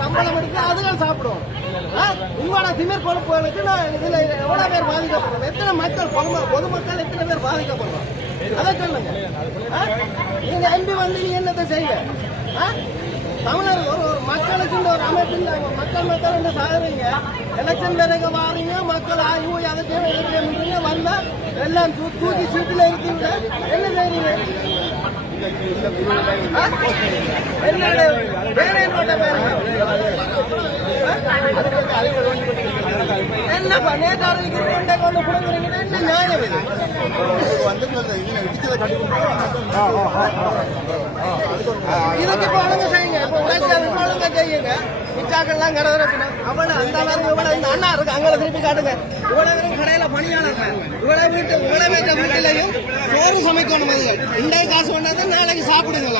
சம்பளம் எடுத்து அதுகள் சாப்பிடுவோம். உங்களோட திமிர் கொழுப்புகளுக்கு இதுல எவ்வளவு பேர் பாதிக்கப்படும், எத்தனை மக்கள் பொதுமக்கள் எத்தனை பேர் பாதிக்கப்படுவோம் அதை சொல்லுங்க. நீங்க எம்பி வந்து நீ என்னத்தை செய்ய தமிழர் ஒரு மக்களுக்கு இந்த ஒரு அமைப்பின் மக்கள் வந்து சாகுறீங்க. எலெக்ஷன் பிறகு வாரீங்க, மக்கள் ஆய்வு அதை வந்தா எல்லாம் தூக்கி சீட்டுல இருக்கீங்க. என்ன செய்றீங்க? என்னப்பா நேதாரதிக்கு கொண்டு கொடுக்குறீங்கன்னா என்ன நியாயம் இது? இதுக்கு இப்ப ஒழுங்கு செய்யுங்க. இப்ப ஒழுங்கா செய்யுங்க. மிச்சாக்கள்லாம் கடவுறப்பினா அவளை அந்த அளவுக்கு இவ்வளவு இந்த அண்ணா இருக்கு அங்கே திருப்பி காட்டுங்க. இவ்வளவு கடையில பணியாளர்கள் இவ்வளவு வீட்டிலையும் சோறு சமைக்கணும். இன்றைய காசு பண்ணாதான் நாளைக்கு சாப்பிடுங்க.